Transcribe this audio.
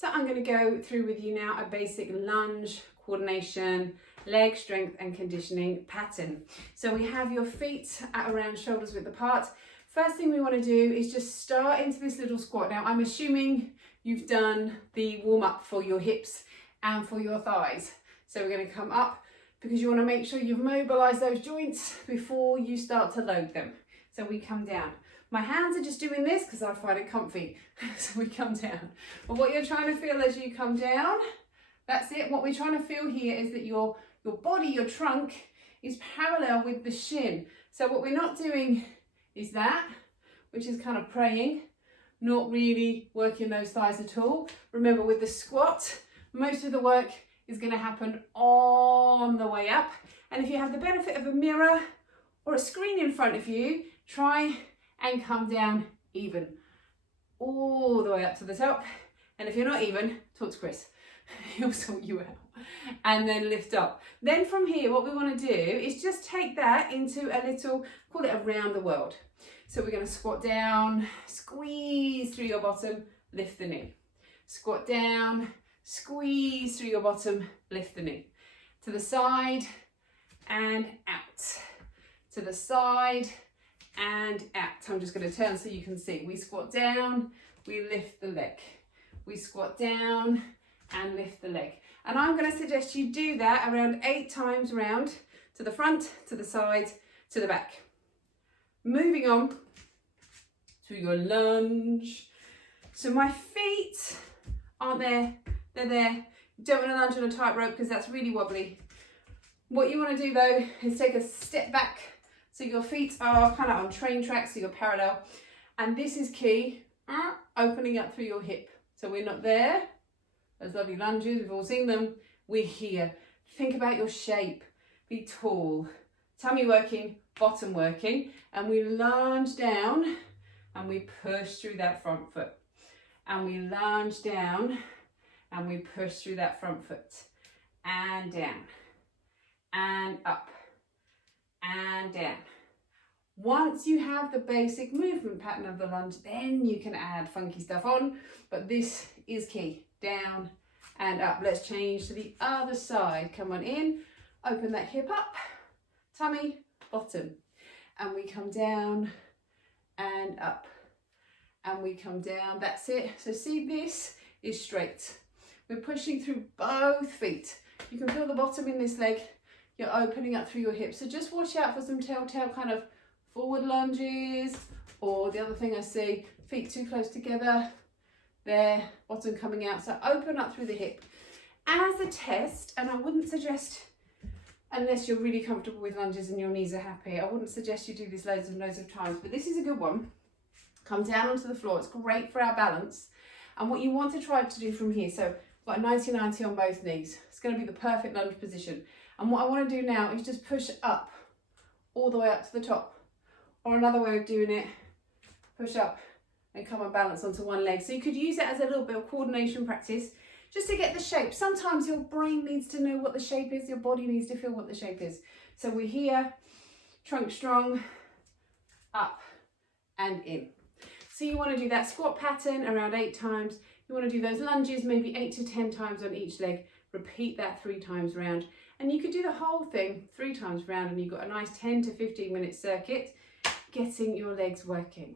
So I'm going to go through with you now a basic lunge, coordination, leg strength and conditioning pattern. So we have your feet at around shoulders width apart. First thing we want to do is just start into this little squat. Now I'm assuming you've done the warm up for your hips and for your thighs. So we're going to come up because you want to make sure you've mobilized those joints before you start to load them. So we come down. My hands are just doing this because I find it comfy. So we come down. But what you're trying to feel as you come down, that's it. What we're trying to feel here is that your body, your trunk is parallel with the shin. So what we're not doing is that, which is kind of praying, not really working those thighs at all. Remember with the squat, most of the work is going to happen on the way up. And if you have the benefit of a mirror or a screen in front of you, try and come down even, all the way up to the top. And if you're not even, talk to Chris, he'll sort you out. And then lift up. Then from here, what we want to do is just take that into a little, call it around the world. So we're going to squat down, squeeze through your bottom, lift the knee. Squat down, squeeze through your bottom, lift the knee. To the side and out. To the side and out. I'm just going to turn so you can see. We squat down, we lift the leg. We squat down and lift the leg. And I'm going to suggest you do that around 8 times round, to the front, to the side, to the back. Moving on to your lunge. So my feet aren't there, they're there. You don't want to lunge on a tightrope because that's really wobbly. What you want to do though is take a step back so your feet are kind of on train tracks, so you're parallel. And this is key, opening up through your hip. So we're not there. Those lovely lunges, we've all seen them. We're here. Think about your shape. Be tall. Tummy working, bottom working. And we lunge down and we push through that front foot. And we lunge down and we push through that front foot. And down. And up. And down. Once you have the basic movement pattern of the lunge, then you can add funky stuff on. But this is key. Down and up. Let's change to the other side. Come on in, open that hip up, tummy, bottom. And we come down and up. And we come down. That's it. So see, this is straight. We're pushing through both feet. You can feel the bottom in this leg. You're opening up through your hips. So just watch out for some telltale kind of forward lunges, or the other thing I see, feet too close together. There, bottom coming out. So open up through the hip. As a test, and I wouldn't suggest, unless you're really comfortable with lunges and your knees are happy, I wouldn't suggest you do this loads and loads of times, but this is a good one. Come down onto the floor. It's great for our balance. And what you want to try to do from here, so got a 90-90 on both knees. It's going to be the perfect lunge position. And what I want to do now is just push up all the way up to the top. Or another way of doing it, push up and come and balance onto one leg. So you could use it as a little bit of coordination practice just to get the shape. Sometimes your brain needs to know what the shape is, your body needs to feel what the shape is. So we're here, trunk strong, up and in. So you want to do that squat pattern around 8 times. You want to do those lunges maybe 8 to 10 times on each leg. Repeat that 3 times round. And you could do the whole thing 3 times round and you've got a nice 10 to 15 minute circuit, getting your legs working.